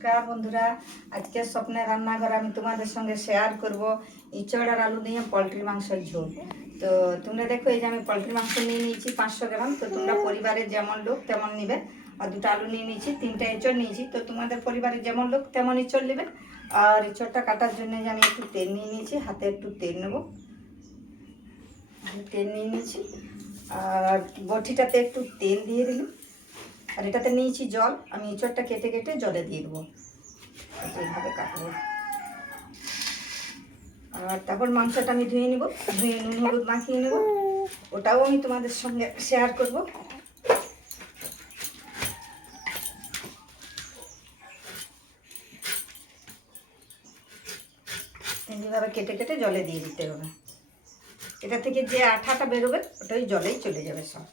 নমস্কার বন্ধুরা, আজকে স্বপ্নের রান্নাঘর আমি তোমাদের সঙ্গে শেয়ার করব ইঁচড় আর আলু দিয়ে পোলট্রি মাংসের ঝোল। তো তোমরা দেখো, এই যে আমি পোলট্রি মাংস নিয়ে নিয়েছি 500 গ্রাম। তো তোমরা পরিবারের যেমন লোক তেমন নিবে। আর দুটো আলু নিয়ে নিয়েছি, 3টা ইঁচড় নিয়েছি। তো তোমাদের পরিবারের যেমন লোক তেমন ইঁচড় নেবে। আর ইঁচড়টা কাটার জন্য যে আমি একটু তেল নিয়ে নিয়েছি, হাতে একটু তেল নেবো। তেল নিয়ে নিয়েছি আর বটিটাতে একটু তেল দিয়ে দিলাম। আর এটাতে নিয়েছি জল। আমি ইঁচড়টা কেটে কেটে জলে দিয়ে দেবো, এইভাবে কাটবো। আর তারপর মাংসটা আমি ধুয়ে নেব, ধুয়ে নুন হলুদ মাখিয়ে নেব। ওটাও আমি তোমাদের সঙ্গে শেয়ার করব। এইভাবে কেটে কেটে জলে দিয়ে দিতে হবে। এটা থেকে যে আঠাটা বেরোবে ওটাই জলেই চলে যাবে সব।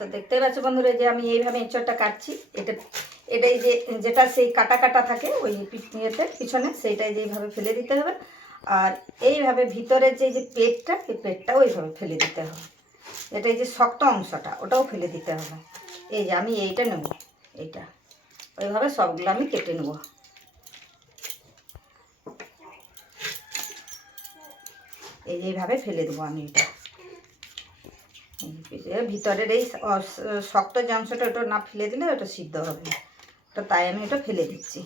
তো দেখতেই পাচ্ছ বন্ধুরা, যে আমি এইভাবে এঁচড়টা কাটছি। এটাই যেটা সেই কাটা কাটা থাকে ওই ইয়েতে পিছনে, সেইটাই যেইভাবে ফেলে দিতে হবে। আর এইভাবে ভিতরের যে পেটটা, এই পেটটাও এইভাবে ফেলে দিতে হবে। এটাই যে শক্ত অংশটা ওটাও ফেলে দিতে হবে। এই যে আমি এইটা নেব, এইটা ওইভাবে সবগুলো আমি কেটে নেব। এইভাবে ফেলে দেবো আমি এটা। ভিতরের এই শক্ত যে অংশটা, ওটা না ফেলে দিলে ওটা সিদ্ধ হবে না। তো তাই আমি এটা ফেলে দিচ্ছি।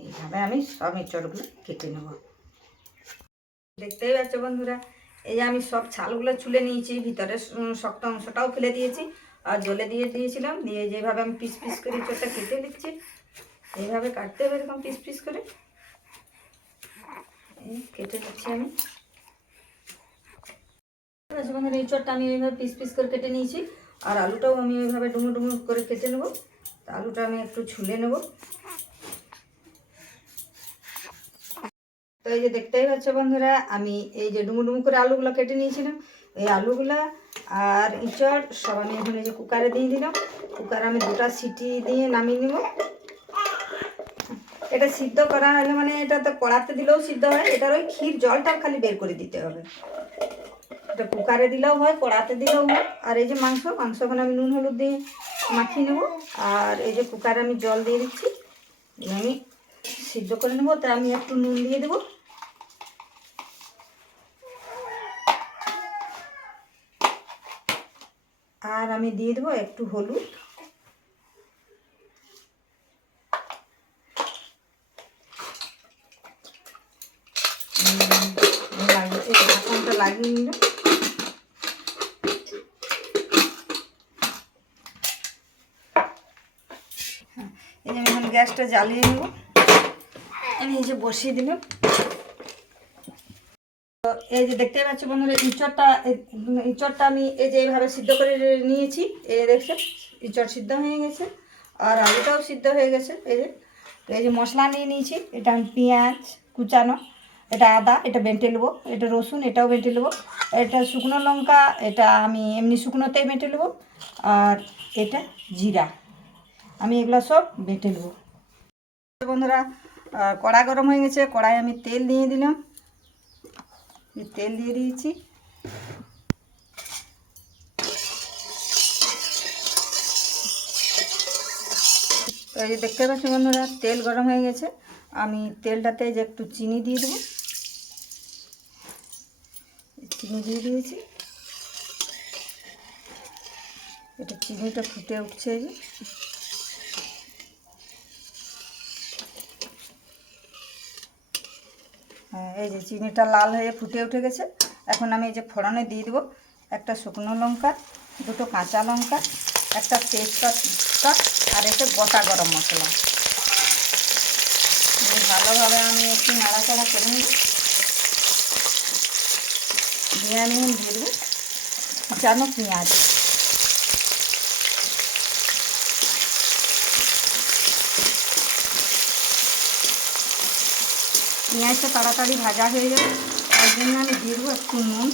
এইভাবে আমি সব এঁচড়গুলো কেটে নেব। দেখতেই পাচ্ছ বন্ধুরা, এই যে আমি সব ছালগুলো চুলে নিয়েছি, ভিতরের শক্ত অংশটাও ফেলে দিয়েছি। আর জলে দিয়ে দিয়েছিলাম, দিয়ে যেভাবে আমি পিস পিস করে এঁচড়টা কেটে নিচ্ছি। এইভাবে কাটতে হবে, এরকম পিস পিস করে কেটে নিচ্ছি আমি। বন্ধুরা, এঁচড়টা আমি এইভাবে পিস পিস করে কেটে নিয়েছি। আর আলুটাও আমি এইভাবে ডুমো ডুমো করে কেটে নেব। আলুটা আমি একটু ছুলে নেব। তো এই যে দেখতেই পাচ্ছ বন্ধুরা, আমি এই যে ডুমো ডুমো করে আলুগুলো কেটে নিয়েছিলাম, এই আলুগুলা আর ইঁচড় সব আমি এখন এই যে কুকারে দিয়ে দিলাম। কুকারে আমি 2টা সিটি দিয়ে নামিয়ে নেব। এটা সিদ্ধ করা হলে মানে এটা তো কড়াতে দিলেও সিদ্ধ হয়, এটার ওই ক্ষীর জলটাও খালি বের করে দিতে হবে। এটা কুকারে দিলেও হয়, কড়াতে দিলেও হয়। আর এই যে মাংসখানে আমি নুন হলুদ দিয়ে মাখিয়ে নেব। আর এই যে কুকারে আমি জল দিয়ে দিচ্ছি, আমি সিদ্ধ করে নেবো। তাই আমি একটু নুন দিয়ে দেবো। আর আমি দিয়ে দেবো একটু হলুদ। লাগিয়ে নিলাম। এই যে আমি এখন গ্যাসটা জ্বালিয়ে নেব। আমি এই যে বসিয়ে দিলাম। তো এই যে দেখতে পাচ্ছি বন্ধুরা, ইঁচড়টা আমি এই যে এইভাবে সিদ্ধ করে নিয়েছি। এই দেখছেন, ইঁচড় সিদ্ধ হয়ে গেছে আর আলুটাও সিদ্ধ হয়ে গেছে। এই যে মশলা নিয়ে নিয়েছি। এটা আমি পেঁয়াজ কুচানো, এটা আদা, এটা বেটে নেবো। এটা রসুন, এটাও বেটে নেবো। এটা শুকনো লঙ্কা, এটা আমি এমনি শুকনোতেই বেটে নেবো। আর এটা জিরা, আমি এগুলো সব বেটে নেবো। বন্ধুরা, কড়া গরম হয়ে গেছে। কড়াই আমি তেল দিয়ে দিলাম। তেল দিয়ে দিয়েছি। তো এই যে দেখতে পাচ্ছি বন্ধুরা, তেল গরম হয়ে গেছে। আমি তেলটাতে যে একটু চিনি দিয়ে দেবো। চিনি দিয়ে দিয়েছি। এটা চিনিটা ফুটে উঠছে। হ্যাঁ, এই যে চিনিটা লাল হয়ে ফুটে উঠে গেছে। এখন আমি এই যে ফোড়নে দিয়ে দেবো একটা শুকনো লঙ্কা, 2টো কাঁচা লঙ্কা, একটা তেজপাতা, আর একটা গোটা গরম মশলা। ভালোভাবে আমি একটু নাড়াচাড়া করে নিই। দিয়ে আমি দিয়ে দেবো কুচানো পেঁয়াজ। পেঁয়াজটা তাড়াতাড়ি ভাজা হয়ে যাবে, তার জন্য আমি দিয়ে দেবো একটু নুন।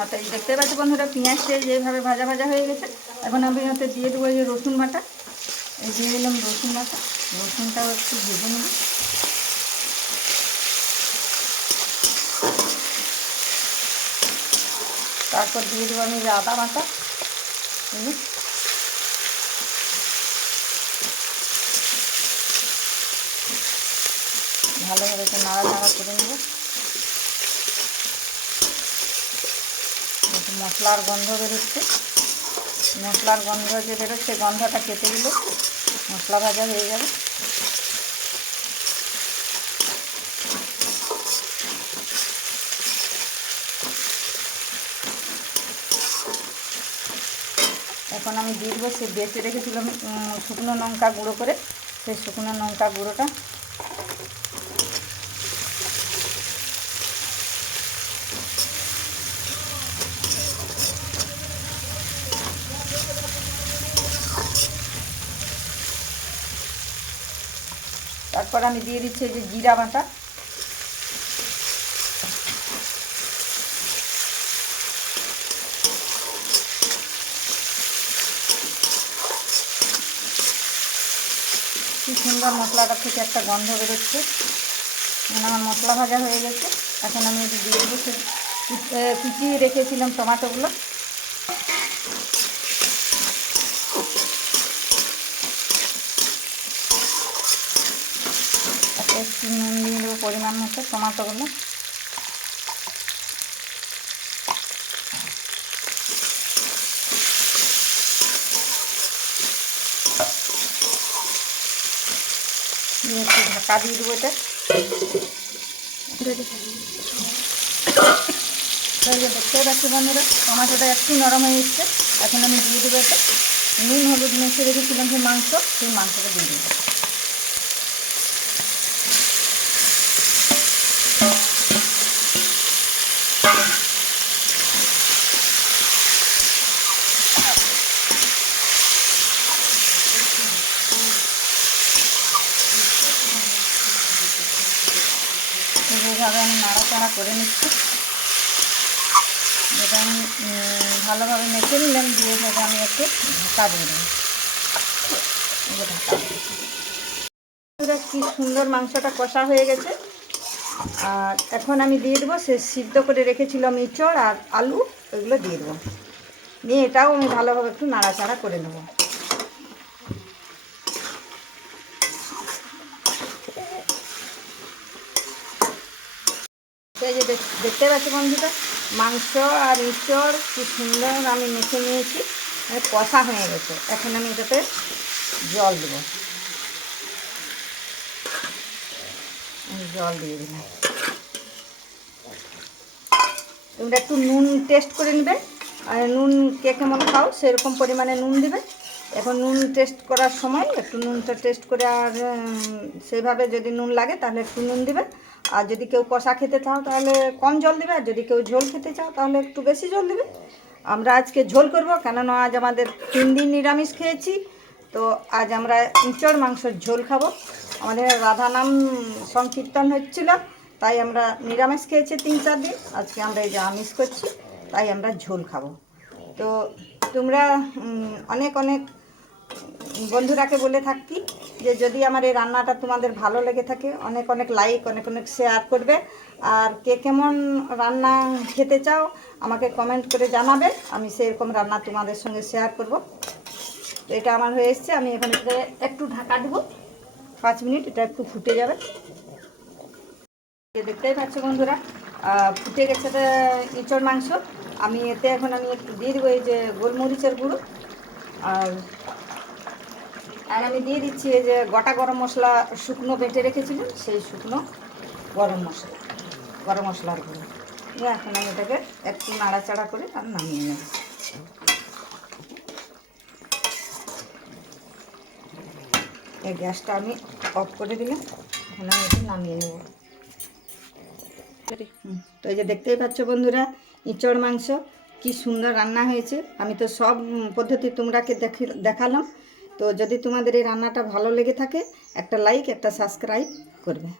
আর তাই দেখতে পাচ্ছি বন্ধুরা পেঁয়াজটা যেভাবে ভাজা ভাজা হয়ে গেছে। এখন আমি হাতে দিয়ে দেবো এই যে রসুন বাটা। এই দিয়ে দিলাম রসুন বাটা, রসুনটাও একটু ভেজে নেব। তারপর দিয়ে দেবো আমি যে আদা বাটা, ভালোভাবে একটু নাড়াচাড়া করে নেব। মশলার গন্ধ বেরোচ্ছে, মশলার গন্ধ যে বেরোচ্ছে গন্ধটা কেটে দিলে মশলা ভাজা হয়ে যাবে। এখন আমি দিয়ে দেবো সে বেটে রেখেছিলাম শুকনো লঙ্কা গুঁড়ো করে, সেই শুকনো লঙ্কা গুঁড়োটা। তারপর আমি দিয়ে দিচ্ছি এই যে জিরা বাটা, কি সুন্দর মশলাটা থেকে একটা গন্ধ বেরোচ্ছে। মানে আমার মশলা ভাজা হয়ে গেছে। এখন আমি এটি দিয়ে দেবো সে কুচিয়ে রেখেছিলাম টমাটোগুলো। একটু নুন দিয়ে দেবো পরিমাণ মতো টমাটোগুলো। একটু ঢাকা দিয়ে দেবো এটা। দেখতে পাচ্ছি বন্ধুরা টমাটোটা একটু নরম হয়ে এসছে। এখন আমি দিয়ে দেবো এটা নুন হলুদ মেখে রেখেছিলাম সেই মাংস, সেই মাংসটা দিয়ে দেবো। এইভাবে আমি নাড়াচাড়া করে নিচ্ছি। যেটা আমি ভালোভাবে মেখে নিলাম, দিয়ে সেটা আমি একটু ঢাকা দিয়ে দেবো। ঢাকা কি সুন্দর মাংসটা কষা হয়ে গেছে। আর এখন আমি দিয়ে দেবো সে সিদ্ধ করে রেখেছিলাম ইঁচড় আর আলু, ওইগুলো দিয়ে দেবো। নিয়ে এটাও আমি ভালোভাবে একটু নাড়াচাড়া করে নেব। এই যে দেখতে পাচ্ছি বন্ধুরা মাংস আর ইঁচড় কি সুন্দর আমি মেখে নিয়েছি, কষা হয়ে গেছে। এখন আমি এটাতে জল দেবো, জল দিয়ে দিলাম। তোমরা একটু নুন টেস্ট করে নেবে, আর নুন কে কেমন খাও সেরকম পরিমাণে নুন দেবে। এখন নুন টেস্ট করার সময় একটু নুনটা টেস্ট করে, আর সেইভাবে যদি নুন লাগে তাহলে একটু নুন দেবে। আর যদি কেউ কষা খেতে চাও তাহলে কম জল দেবে, আর যদি কেউ ঝোল খেতে চাও তাহলে একটু বেশি জল দেবে। আমরা আজকে ঝোল করব, কেননা আজ আমাদের 3 দিন নিরামিষ খেয়েছি। তো আজ আমরা ইঁচড় মাংসের ঝোল খাবো। আমাদের রাধা নাম সংকীর্তন হচ্ছিল, তাই আমরা নিরামিষ খেয়েছি 3-4 দিন। আজকে আমরা এই যে আমিষ করছি, তাই আমরা ঝোল খাবো। তো তোমরা অনেক অনেক বন্ধুরাকে বলে থাকি যে যদি আমার এই রান্নাটা তোমাদের ভালো লেগে থাকে অনেক অনেক লাইক, অনেক অনেক শেয়ার করবে। আর কে কেমন রান্না খেতে চাও আমাকে কমেন্ট করে জানাবে, আমি সেরকম রান্না তোমাদের সঙ্গে শেয়ার করব। তো এটা আমার হয়ে এসছে, আমি এখানে একটু ঢাকা দেবো 5 মিনিট, এটা একটু ফুটে যাবে। দেখতেই পাচ্ছ বন্ধুরা ফুটে গেছে ইঁচড় মাংস। আমি এতে এখন আমি একটু দিয়ে দেবো এই যে গোলমরিচের গুঁড়ো, আর আমি দিয়ে দিচ্ছি এই যে গোটা গরম মশলা শুকনো বেটে রেখেছিলাম, সেই শুকনো গরম মশলার গুঁড়ো। এখন আমি এটাকে একটু নাড়াচাড়া করে আর নামিয়ে নেব। এই গ্যাসটা আমি অফ করে দিলাম, এখন আমি একটু নামিয়ে নেব। তো এই যে দেখতেই পাচ্ছ বন্ধুরা ইঁচড় মাংস কি সুন্দর রান্না হয়েছে। আমি তো সব পদ্ধতি তোমরাকে দেখালাম। তো যদি তোমাদের এই রান্নাটা ভালো লেগে থাকে একটা লাইক, একটা সাবস্ক্রাইব করবে।